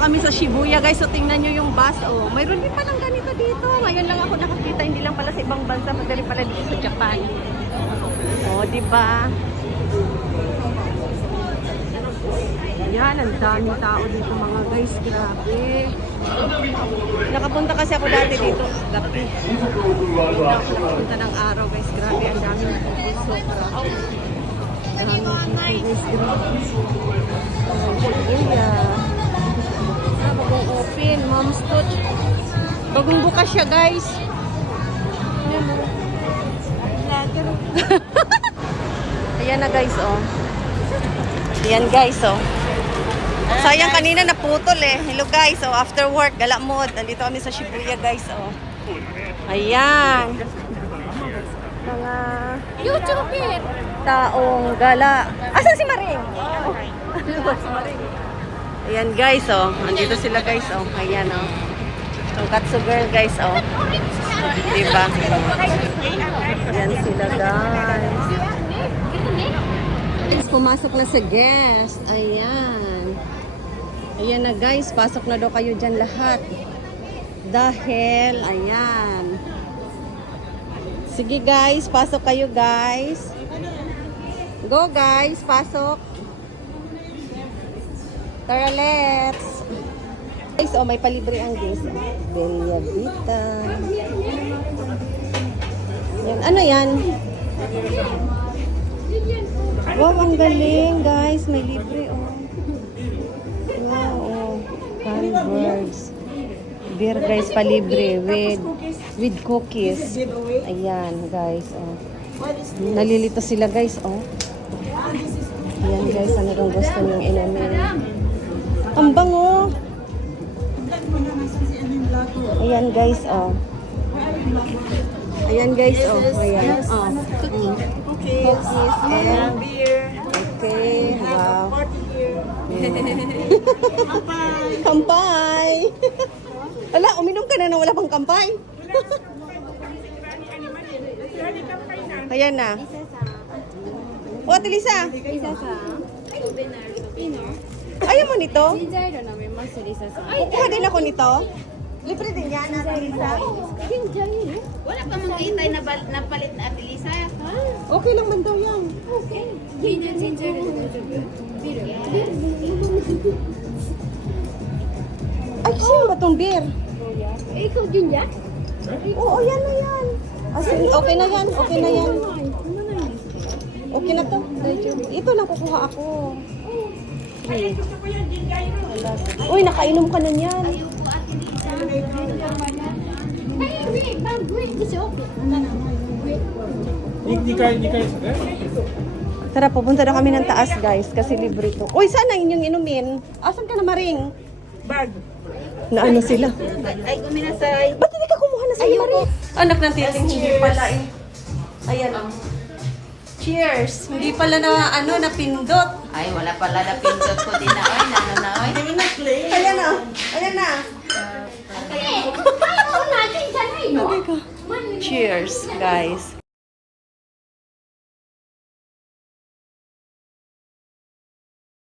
kami sa Shibuya guys. So tingnan nyo yung bus. Oh, mayroon din palang ganito dito. Ngayon lang ako nakakita. Hindi lang pala sa ibang bansa. Madali pala dito sa Japan. Oh, diba? Yan, ang daming tao dito mga guys. Grabe. Nakapunta kasi ako dati dito. Gabi. Hindi ako nakapunta ng araw guys. Grabe, ang daming people. Sobra. Daming people guys. Grabe. Shibuya. Bagong open. Mom's Touch. Bagong bukas siya guys. Ayan na guys oh. Ayan guys oh. Sayang kanina naputol eh. Hello guys oh. After work, gala mode. Nandito kami sa Shibuya guys oh. Ayan. Mga YouTuber. Taong gala. Asan si Maring? Si Maring. Ayan guys oh. Nandito sila guys oh. Ayan oh. Tongkatsu girl guys oh. Diba? Ayan sila guys. Pumasok na sa guest. Ayan. Ayan na guys. Pasok na daw kayo dyan lahat. Dahil, ayan. Sige guys. Pasok kayo guys. Go guys. Pasok. Tara, let's. Guys, oh, may palibre ang guys. Bella Vita. Yan. Ano yan? Wow, ang galing guys. May libre oh. Wow, oh. Hamburgers. Beer guys, palibre with cookies. Ayan guys oh. Nalilito sila guys oh. Ayan guys, ano kung gusto niyong inumin. Ang bango. Ayan guys oh. Ayan guys oh. Ayan oh. Cookies and beer. Okay, wow. Kampay. Ala, uminom ka na nang wala pang kampay. Ayan na. O, Ate Lisa. Ayaw mo nito? Kukuha din ako nito. Libre din yan, Ate Lisa. Wala pa mong kitay na palit na Ate Lisa. Okay lang man daw yan. Ay, sino ba itong beer? Ikaw din yan? Oo, yan na yan. Okay na yan, okay na yan. Okay na to. Ito lang kukuha ako. Okay. Uy, nakainom ka na niyan. Tara, pupunta na kami ng taas guys kasi libre to. Uy, saan ang inyong inumin? Asan ka na, Maring? Bag. Na ano sila? Ay, guminasay. Ba't hindi ka kumuha na sa'yo, Maring? Anak ng titing, hindi pala eh. Ayan oh. Cheers! Hindi pala na ano, napindot. Ay, wala pala na pindot ko din na. Ay, nananaw. Ayan na. Ayan na. Okay ka. Cheers, guys.